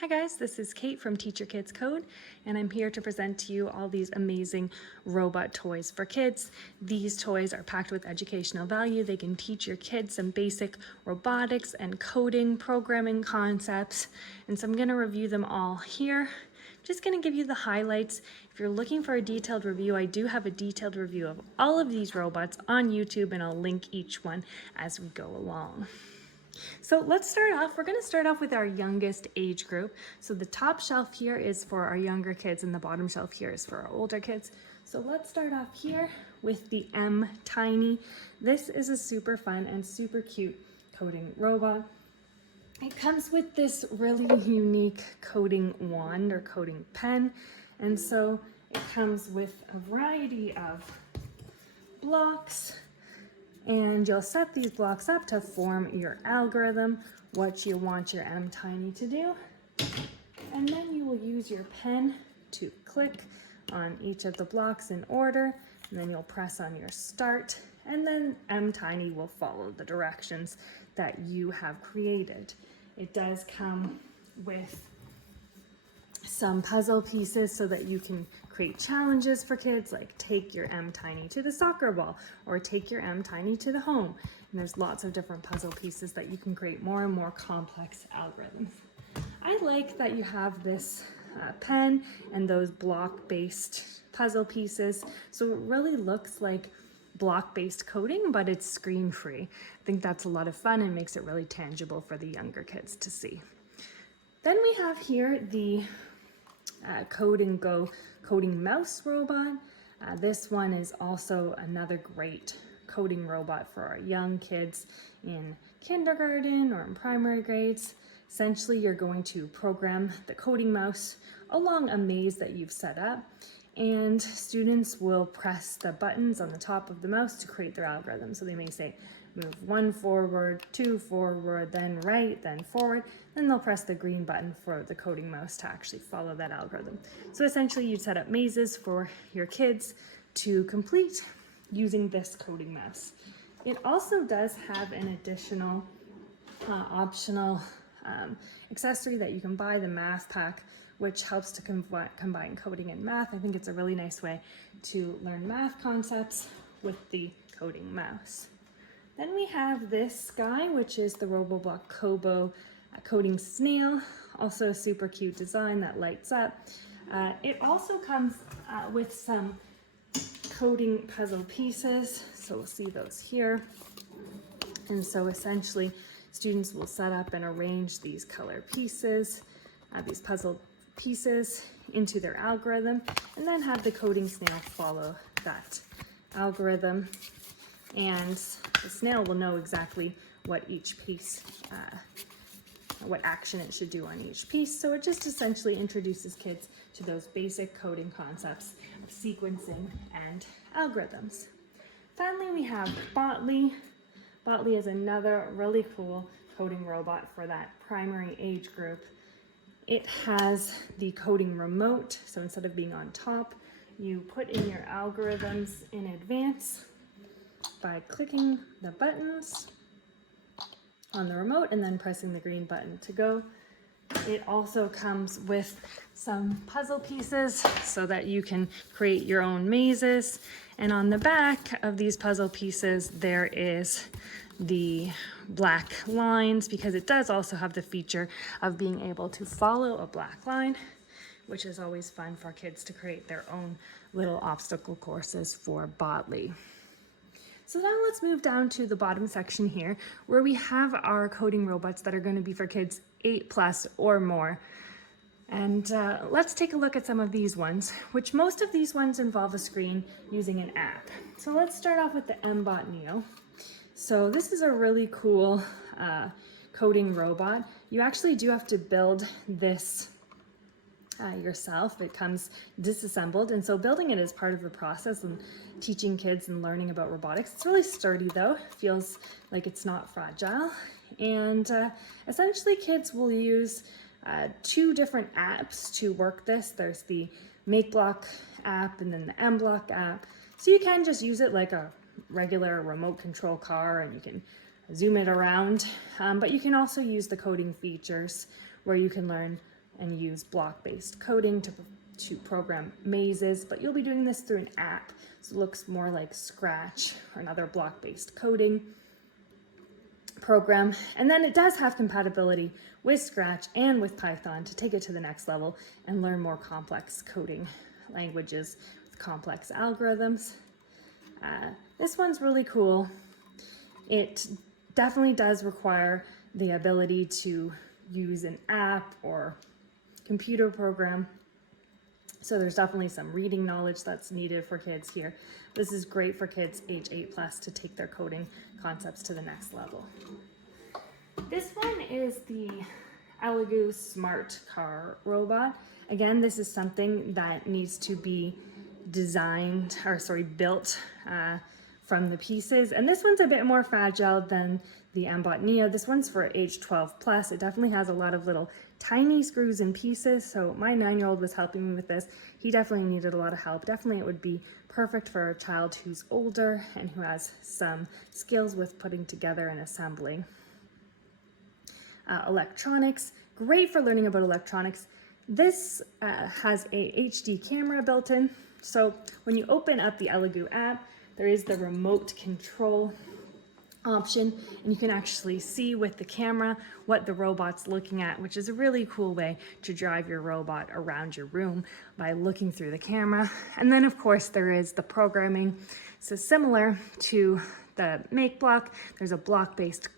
Hi guys, this is Kate from Teacher Kids Code, and I'm here to present to you all these amazing robot toys for kids. These toys are packed with educational value. They can teach your kids some basic robotics and coding, programming concepts, and so I'm going to review them all here. Just going to give you the highlights. If you're looking for a detailed review, I do have a detailed review of all of these robots on YouTube, and I'll link each one as we go along. So let's start off. We're going to start off with our youngest age group. So the top shelf here is for our younger kids and the bottom shelf here is for our older kids. So let's start off here with the mTiny. This is a super fun and super cute coding robot. It comes with this really unique coding wand or coding pen. And so it comes with a variety of blocks. And you'll set these blocks up to form your algorithm, what you want your mTiny to do. And then you will use your pen to click on each of the blocks in order, and then you'll press on your start, and then mTiny will follow the directions that you have created. It does come with some puzzle pieces so that you can create challenges for kids, like take your mTiny to the soccer ball or take your mTiny to the home. And there's lots of different puzzle pieces that you can create more and more complex algorithms. I like that you have this pen and those block-based puzzle pieces. So it really looks like block-based coding, but it's screen-free. I think that's a lot of fun and makes it really tangible for the younger kids to see. Then we have here the Code and Go coding mouse robot. This one is also another great coding robot for our young kids in kindergarten or in primary grades. Essentially, you're going to program the coding mouse along a maze that you've set up, and students will press the buttons on the top of the mouse to create their algorithm. So they may say, move 1 forward, 2 forward, then right, then forward. Then they'll press the green button for the coding mouse to actually follow that algorithm. So essentially you'd set up mazes for your kids to complete using this coding mouse. It also does have an additional optional accessory that you can buy, the math pack, which helps to combine coding and math. I think it's a really nice way to learn math concepts with the coding mouse. Then we have this guy, which is the Roboblock Kobo coding snail, also a super cute design that lights up. It also comes with some coding puzzle pieces, so we'll see those here. And so essentially, students will set up and arrange these color pieces, these puzzle pieces into their algorithm, and then have the coding snail follow that algorithm. And the snail will know exactly what each piece, what action it should do on each piece. So it just essentially introduces kids to those basic coding concepts of sequencing and algorithms. Finally, we have Botley. Botley is another really cool coding robot for that primary age group. It has the coding remote, so instead of being on top, you put in your algorithms in advance by clicking the buttons on the remote and then pressing the green button to go. It also comes with some puzzle pieces so that you can create your own mazes. And on the back of these puzzle pieces, there is the black lines, because it does also have the feature of being able to follow a black line, which is always fun for kids to create their own little obstacle courses for Botley. So now let's move down to the bottom section here, where we have our coding robots that are going to be for kids 8+ or more. And let's take a look at some of these ones, which most of these ones involve a screen using an app. So let's start off with the MBot Neo. So this is a really cool coding robot. You actually do have to build this yourself. It comes disassembled, and so building it is part of the process and teaching kids and learning about robotics. It's really sturdy though, feels like it's not fragile, and essentially kids will use 2 different apps to work this. There's the MakeBlock app and then the mBlock app, so you can just use it like a regular remote control car and you can zoom it around, but you can also use the coding features where you can learn and use block-based coding to program mazes, but you'll be doing this through an app. So it looks more like Scratch or another block-based coding program. And then it does have compatibility with Scratch and with Python to take it to the next level and learn more complex coding languages with complex algorithms. This one's really cool. It definitely does require the ability to use an app or computer program. So there's definitely some reading knowledge that's needed for kids here. This is great for kids age 8+ to take their coding concepts to the next level. This one is the Elegoo Smart Car Robot. Again, this is something that needs to be built from the pieces. And this one's a bit more fragile than the mBot Neo. This one's for age 12+. It definitely has a lot of little tiny screws and pieces. So my 9-year-old was helping me with this. He definitely needed a lot of help. Definitely it would be perfect for a child who's older and who has some skills with putting together and assembling. Electronics, great for learning about electronics. This has a HD camera built in. So when you open up the Elegoo app, there is the remote control option, and you can actually see with the camera what the robot's looking at, which is a really cool way to drive your robot around your room by looking through the camera. And then of course there is the programming. So similar to the Make Block, there's a block-based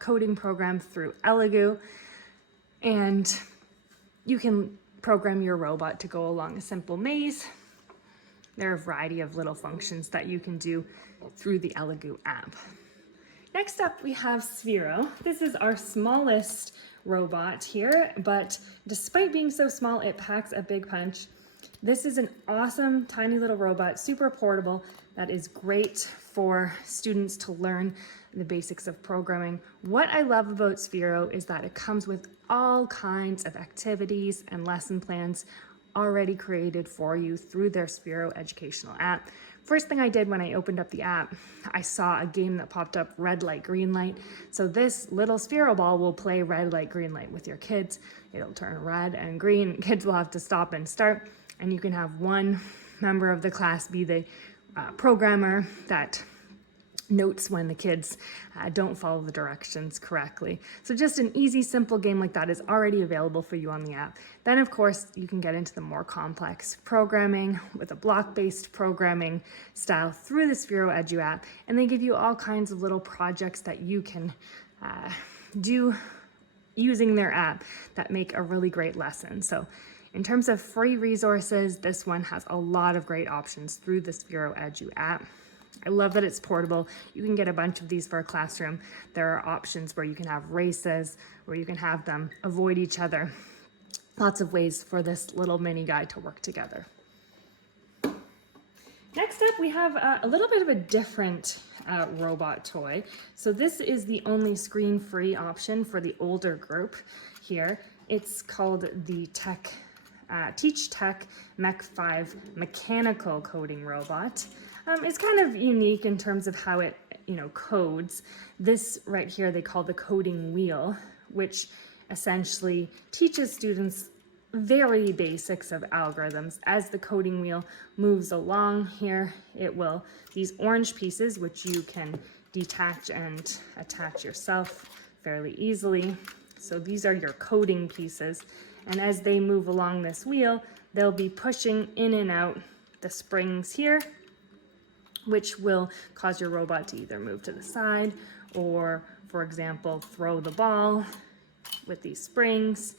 coding program through Elegoo, and you can program your robot to go along a simple maze. There are a variety of little functions that you can do through the Elegoo app. Next up, we have Sphero. This is our smallest robot here, but despite being so small, it packs a big punch. This is an awesome, tiny little robot, super portable, that is great for students to learn the basics of programming. What I love about Sphero is that it comes with all kinds of activities and lesson plans already created for you through their Sphero educational app. First thing I did when I opened up the app, I saw a game that popped up, red light, green light. So this little Sphero ball will play red light, green light with your kids. It'll turn red and green. Kids will have to stop and start, and you can have one member of the class be the programmer that notes when the kids don't follow the directions correctly. So just an easy, simple game like that is already available for you on the app. Then of course, you can get into the more complex programming with a block-based programming style through the Sphero Edu app. And they give you all kinds of little projects that you can do using their app that make a really great lesson. So in terms of free resources, this one has a lot of great options through the Sphero Edu app. I love that it's portable. You can get a bunch of these for a classroom. There are options where you can have races, where you can have them avoid each other. Lots of ways for this little mini guy to work together. Next up, we have a little bit of a different robot toy. So this is the only screen-free option for the older group here. It's called the Teach Tech Mech 5 mechanical coding robot. It's kind of unique in terms of how it, codes. This right here they call the coding wheel, which essentially teaches students very basics of algorithms. As the coding wheel moves along here, these orange pieces, which you can detach and attach yourself fairly easily. So these are your coding pieces. And as they move along this wheel, they'll be pushing in and out the springs here, which will cause your robot to either move to the side or, for example, throw the ball with these springs.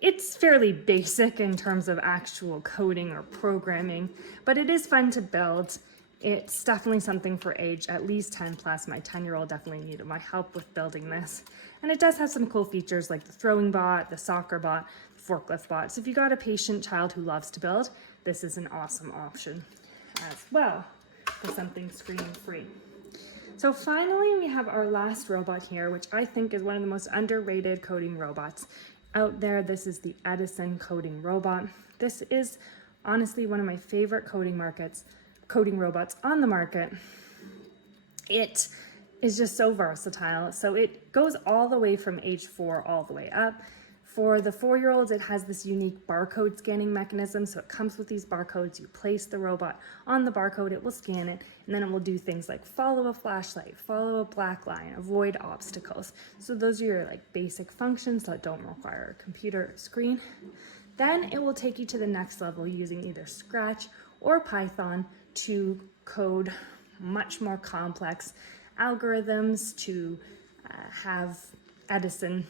It's fairly basic in terms of actual coding or programming, but it is fun to build. It's definitely something for age at least 10+. My 10-year-old definitely needed my help with building this. And it does have some cool features like the throwing bot, the soccer bot, the forklift bot. So if you got a patient child who loves to build, this is an awesome option as well for something screen-free. So finally, we have our last robot here, which I think is one of the most underrated coding robots out there. This is the Edison coding robot. This is honestly one of my favorite coding robots on the market. It is just so versatile. So it goes all the way from age 4 all the way up. For the 4-year-olds, it has this unique barcode scanning mechanism. So it comes with these barcodes. You place the robot on the barcode, it will scan it, and then it will do things like follow a flashlight, follow a black line, avoid obstacles. So those are your like basic functions that don't require a computer screen. Then it will take you to the next level using either Scratch or Python to code much more complex algorithms, to have Edison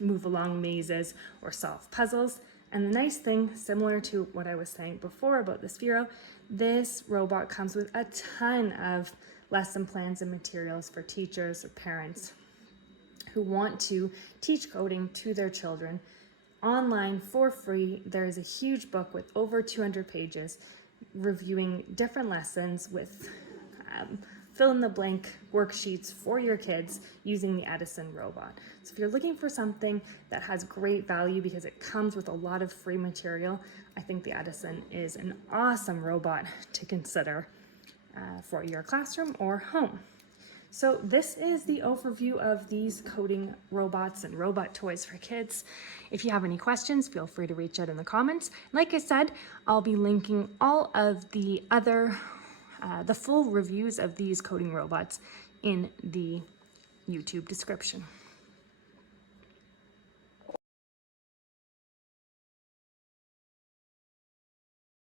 move along mazes or solve puzzles. And the nice thing, similar to what I was saying before about the Sphero, this robot comes with a ton of lesson plans and materials for teachers or parents who want to teach coding to their children online for free. There is a huge book with over 200 pages reviewing different lessons with fill-in-the-blank worksheets for your kids using the Edison robot. So if you're looking for something that has great value because it comes with a lot of free material, I think the Edison is an awesome robot to consider for your classroom or home. So this is the overview of these coding robots and robot toys for kids. If you have any questions, feel free to reach out in the comments. Like I said, I'll be linking all of the other the full reviews of these coding robots in the YouTube description.